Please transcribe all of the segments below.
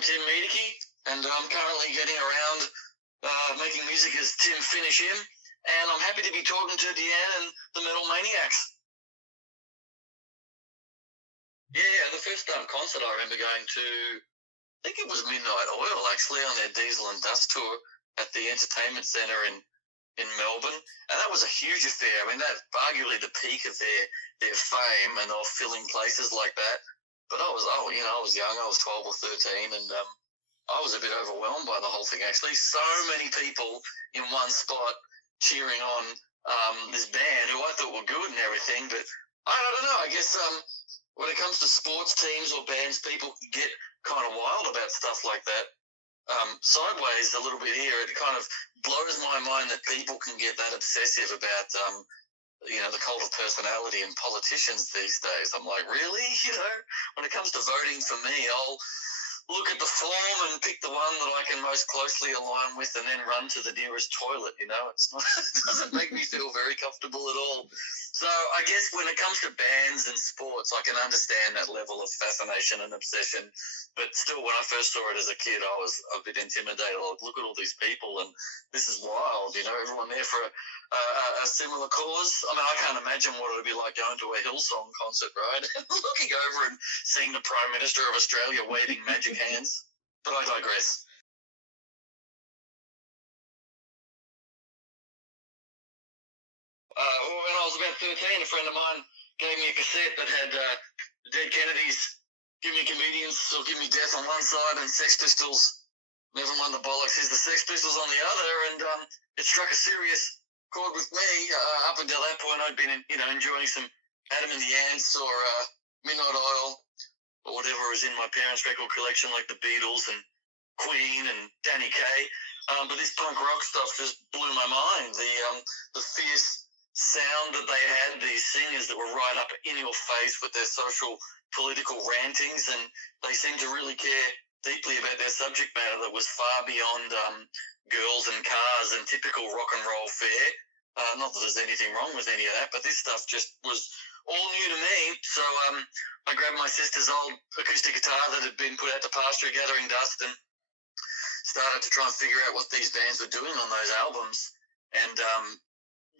I'm Tim Miedecke, and I'm currently getting around making music as Tim Finish Him, and I'm happy to be talking to Deanne and the Metal Maniacs. Yeah, the first concert I remember going to, I think it was Midnight Oil, actually, on their Diesel and Dust tour at the Entertainment Centre in Melbourne, and that was a huge affair. I mean, that's arguably the peak of their fame, and of filling places like that. But I was young, I was 12 or 13, and I was a bit overwhelmed by the whole thing, actually. So many people in one spot cheering on this band who I thought were good and everything, but I don't know, I guess when it comes to sports teams or bands, people get kind of wild about stuff like that. Sideways a little bit here, it kind of blows my mind that people can get that obsessive about the cult of personality in politicians these days. I'm like, really? When it comes to voting for me, I'll look at the form and pick the one that I can most closely align with and then run to the nearest toilet, It's not, it doesn't make me feel very comfortable at all. So I guess when it comes to bands and sports, I can understand that level of fascination and obsession. But still, when I first saw it as a kid, I was a bit intimidated. Like, look at all these people, and this is wild, everyone there for a similar cause. I mean, I can't imagine what it would be like going to a Hillsong concert, right? Looking over and seeing the Prime Minister of Australia waving magic hands. But I digress. When I was about 13, a friend of mine gave me a cassette that had Dead Kennedys, Give Me Comedians or Give Me Death on one side, and Sex Pistols, Never Mind the Bollocks is the Sex Pistols on the other, and it struck a serious chord with me. Up until that point, I'd been enjoying some Adam and the Ants or Midnight Oil or whatever was in my parents' record collection, like the Beatles and Queen and Danny Kaye. But this punk rock stuff just blew my mind. The fierce sound that they had, these singers that were right up in your face with their social political rantings, and they seemed to really care deeply about their subject matter that was far beyond girls and cars and typical rock and roll fare. Not that there's anything wrong with any of that, but this stuff just was all new to me. So I grabbed my sister's old acoustic guitar that had been put out to pasture gathering dust and started to try and figure out what these bands were doing on those albums. And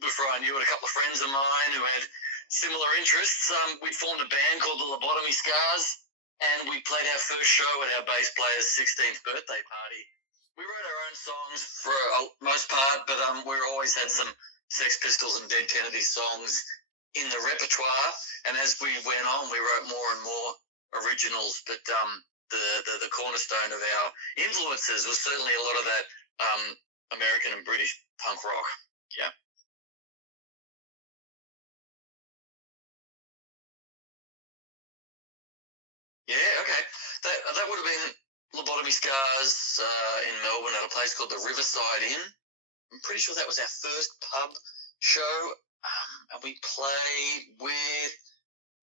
before I knew it, a couple of friends of mine who had similar interests, we formed a band called the Lobotomy Scars, and we played our first show at our bass player's 16th birthday party. We wrote our own songs for most part, but we always had some Sex Pistols and Dead Kennedys songs in the repertoire, and as we went on, we wrote more and more originals, but the cornerstone of our influences was certainly a lot of that American and British punk rock. Yeah. Yeah, okay. That would have been Lobotomy Scars in Melbourne at a place called the Riverside Inn. I'm pretty sure that was our first pub show. And we played with,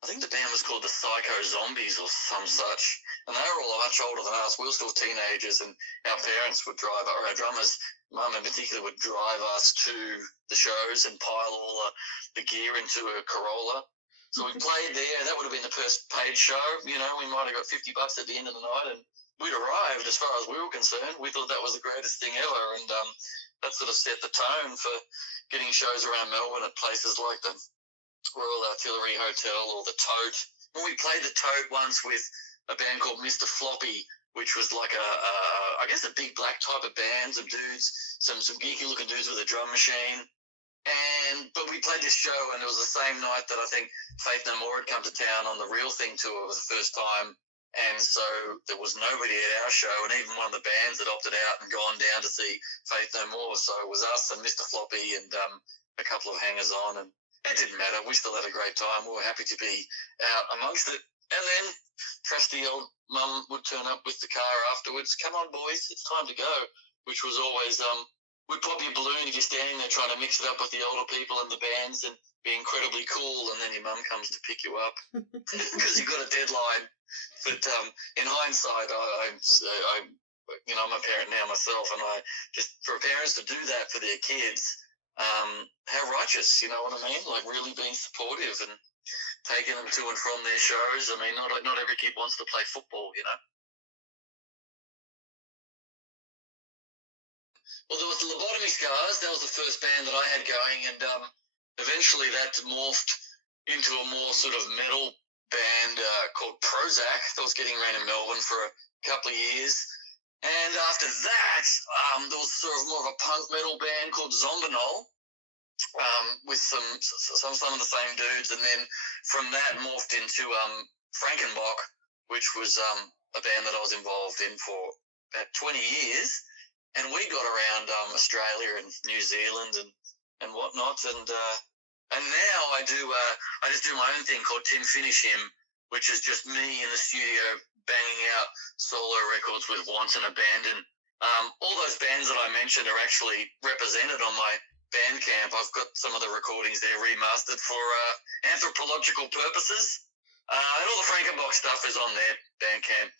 I think the band was called the Psycho Zombies or some such. And they were all much older than us. We were still teenagers, and our parents would drive, or our drummers, Mum in particular, would drive us to the shows and pile all the gear into a Corolla. So we played there. That would have been the first paid show. We might have got $50 at the end of the night, and we'd arrived as far as we were concerned. We thought that was the greatest thing ever, and that sort of set the tone for getting shows around Melbourne at places like the Royal Artillery Hotel or the Tote. When we played the Tote once with a band called Mr. Floppy, which was like I guess a big black type of band, some dudes, some geeky looking dudes with a drum machine. But we played this show, and it was the same night that I think Faith No More had come to town on the Real Thing tour. It was the first time, and so there was nobody at our show, and even one of the bands had opted out and gone down to see Faith No More. So it was us and Mr. Floppy and a couple of hangers-on, and it didn't matter. We still had a great time. We were happy to be out amongst it. And then trusty old Mum would turn up with the car afterwards. Come on, boys, it's time to go, which was always would pop your balloon if you're standing there trying to mix it up with the older people and the bands and be incredibly cool, and then your mum comes to pick you up because you've got a deadline. But in hindsight, I'm a parent now myself, and I just, for parents to do that for their kids, how righteous, you know what I mean? Like really being supportive and taking them to and from their shows. I mean, not every kid wants to play football, Well, there was the Lobotomy Scars. That was the first band that I had going, and eventually that morphed into a more sort of metal band called Prozac that was getting around in Melbourne for a couple of years. And after that, there was sort of more of a punk metal band called Zombonol, with some of the same dudes, and then from that morphed into Frankenbok, which was a band that I was involved in for about 20 years, and we got around Australia and New Zealand and whatnot, and now I just do my own thing called Tim Finish Him, which is just me in the studio banging out solo records with Want and Abandon. All those bands that I mentioned are actually represented on my Bandcamp. I've got some of the recordings there remastered for anthropological purposes. And all the Frankenbok stuff is on their Bandcamp.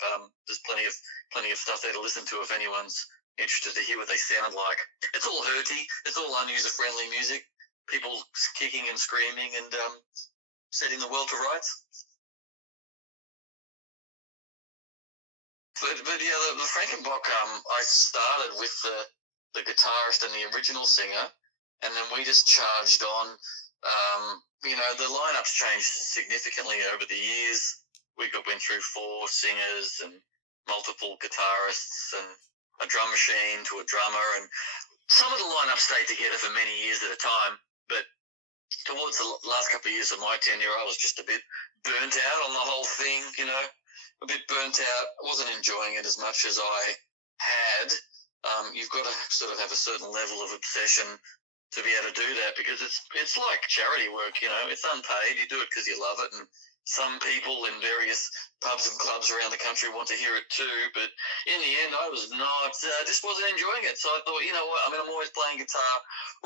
There's plenty of stuff there to listen to if anyone's interested to hear what they sound like. It's all hurty. It's all unuser-friendly music. People kicking and screaming and setting the world to rights. But yeah, the Frankenbok, I started with the guitarist and the original singer, and then we just charged on. The lineup's changed significantly over the years. We went through 4 singers and multiple guitarists and a drum machine to a drummer, and some of the lineup stayed together for many years at a time, but towards the last couple of years of my tenure, I was just a bit burnt out on the whole thing, a bit burnt out. I wasn't enjoying it as much as I had. You've got to sort of have a certain level of obsession to be able to do that, because it's like charity work, it's unpaid. You do it because you love it, and some people in various pubs and clubs around the country want to hear it too, but in the end I was not, just wasn't enjoying it. So I thought, you know what, I'm always playing guitar,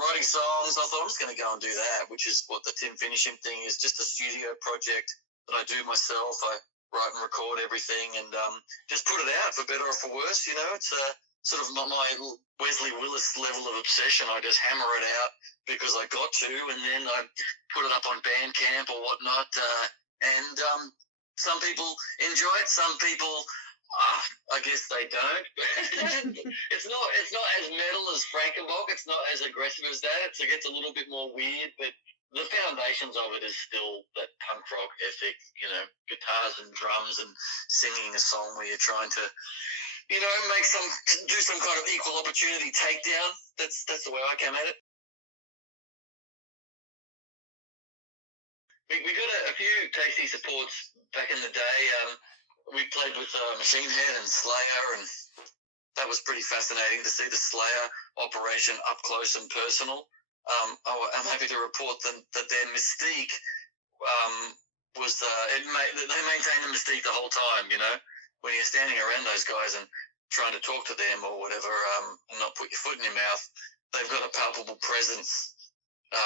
writing songs. I thought I'm just going to go and do that, which is what the Tim Finishing thing is, just a studio project that I do myself. I write and record everything and just put it out, for better or for worse. It's sort of my Wesley Willis level of obsession. I just hammer it out because I got to, and then I put it up on Bandcamp or whatnot, and some people enjoy it, some people, I guess they don't. It's not as metal as Frankenbok. It's not as aggressive as that. It gets a little bit more weird, but the foundations of it is still that punk rock ethic, guitars and drums and singing a song where you're trying to, do some kind of equal opportunity takedown. That's the way I came at it. We got a few tasty supports back in the day. We played with Machine Head and Slayer, and that was pretty fascinating to see the Slayer operation up close and personal. I'm happy to report that their mystique was they maintained the mystique the whole time. When you're standing around those guys and trying to talk to them or whatever, and not put your foot in your mouth, they've got a palpable presence.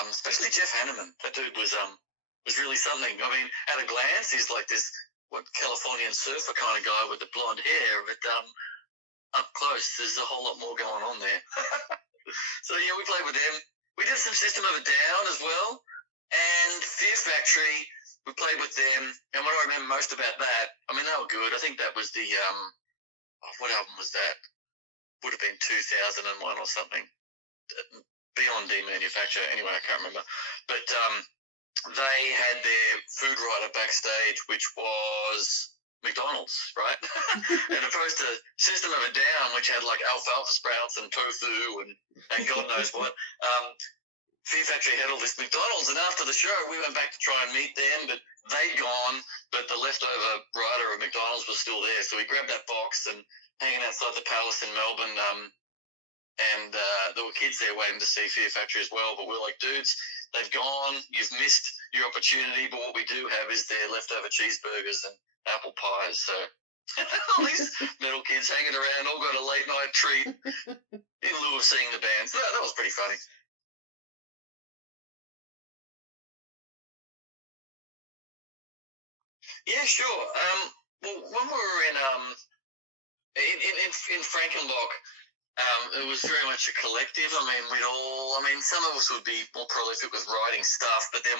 Especially Jeff Hanneman. That dude was really something. I mean, at a glance, he's like this Californian surfer kind of guy with the blonde hair, but up close, there's a whole lot more going on there. So yeah, we played with them. We did some System of a Down as well, and Fear Factory. We played with them, and what I remember most about that, I mean, they were good. I think that was the what album was that? Would have been 2001 or something. Beyond Demanufacture. Anyway, I can't remember. But they had their food writer backstage, which was McDonald's, right? And opposed to System of a Down, which had like alfalfa sprouts and tofu and God knows what. Fear Factory had all this McDonald's, and after the show, we went back to try and meet them, but they'd gone, but the leftover writer of McDonald's was still there. So we grabbed that box and hanging outside the Palace in Melbourne, and there were kids there waiting to see Fear Factory as well, but we're like, dudes, they've gone, you've missed your opportunity, but what we do have is their leftover cheeseburgers and apple pies, so all these little kids hanging around all got a late night treat in lieu of seeing the band. So that was pretty funny. Yeah, sure. Well, when we were in Frankenbok, it was very much a collective. I mean, some of us would be more prolific with writing stuff, but then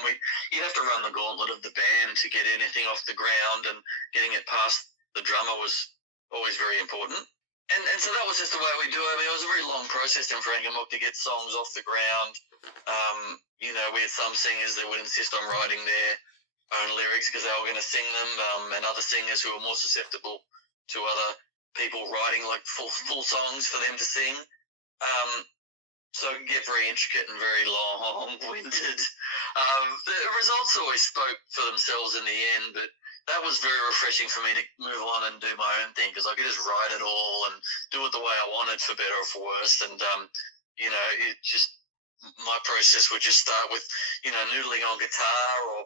you'd have to run the gauntlet of the band to get anything off the ground, and getting it past the drummer was always very important. And so that was just the way we do it. I mean, it was a very long process in Frankenbok to get songs off the ground. We had some singers that would insist on writing their own lyrics because they were going to sing them, and other singers who were more susceptible to other people writing like full songs for them to sing. So it can get very intricate and very long-winded. The results always spoke for themselves in the end, but that was very refreshing for me to move on and do my own thing because I could just write it all and do it the way I wanted, for better or for worse. And it just, my process would just start with noodling on guitar or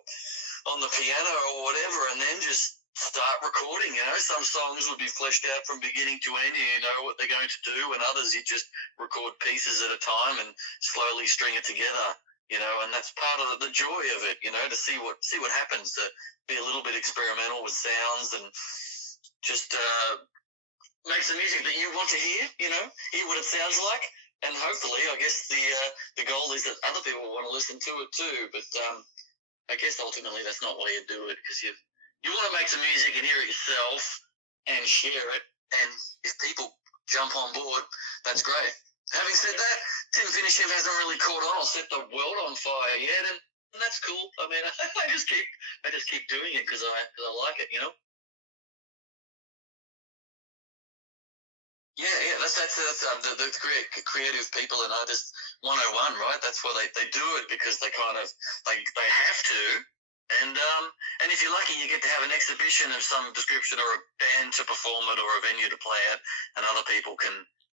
on the piano or whatever, and then just start recording. Some songs would be fleshed out from beginning to end. You know what they're going to do, and others you just record pieces at a time and slowly string it together. And that's part of the joy of it. To see what happens. To be a little bit experimental with sounds and just make some music that you want to hear. Hear what it sounds like, and hopefully, I guess the goal is that other people want to listen to it too. But I guess ultimately that's not why you do it, because you want to make some music and hear it yourself and share it, and if people jump on board, that's great. Having said that, Tim Finisham hasn't really caught on or set the world on fire yet, and that's cool. I mean, I just keep doing it because I like it, Yeah, that's the creative people and artists 101, right? That's why they do it, because they kind of they have to. And if you're lucky, you get to have an exhibition of some description, or a band to perform it, or a venue to play it, and other people can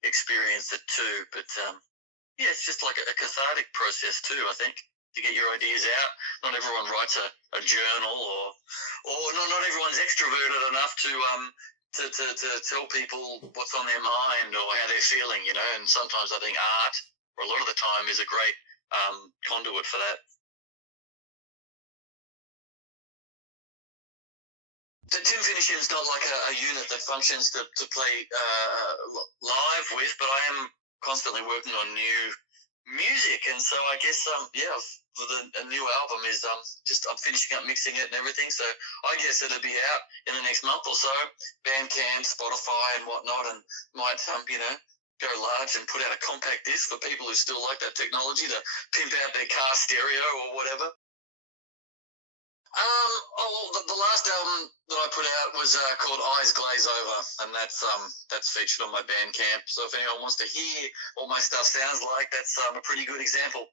experience it too. But it's just like a cathartic process too, I think, to get your ideas out. Not everyone writes a journal, or not everyone's extroverted enough to tell people what's on their mind or how they're feeling, And sometimes I think art, or a lot of the time, is a great conduit for that. The Tim Finisham's not like a unit that functions to play live with, but I am constantly working on new music, and so I guess a new album is I'm finishing up mixing it and everything, so I guess it'll be out in the next month or so. Bandcamp, Spotify, and whatnot, and might go large and put out a compact disc for people who still like that technology to pimp out their car stereo or whatever. The last album that I put out was called Eyes Glaze Over, and that's featured on my Bandcamp. So if anyone wants to hear what my stuff sounds like, that's a pretty good example.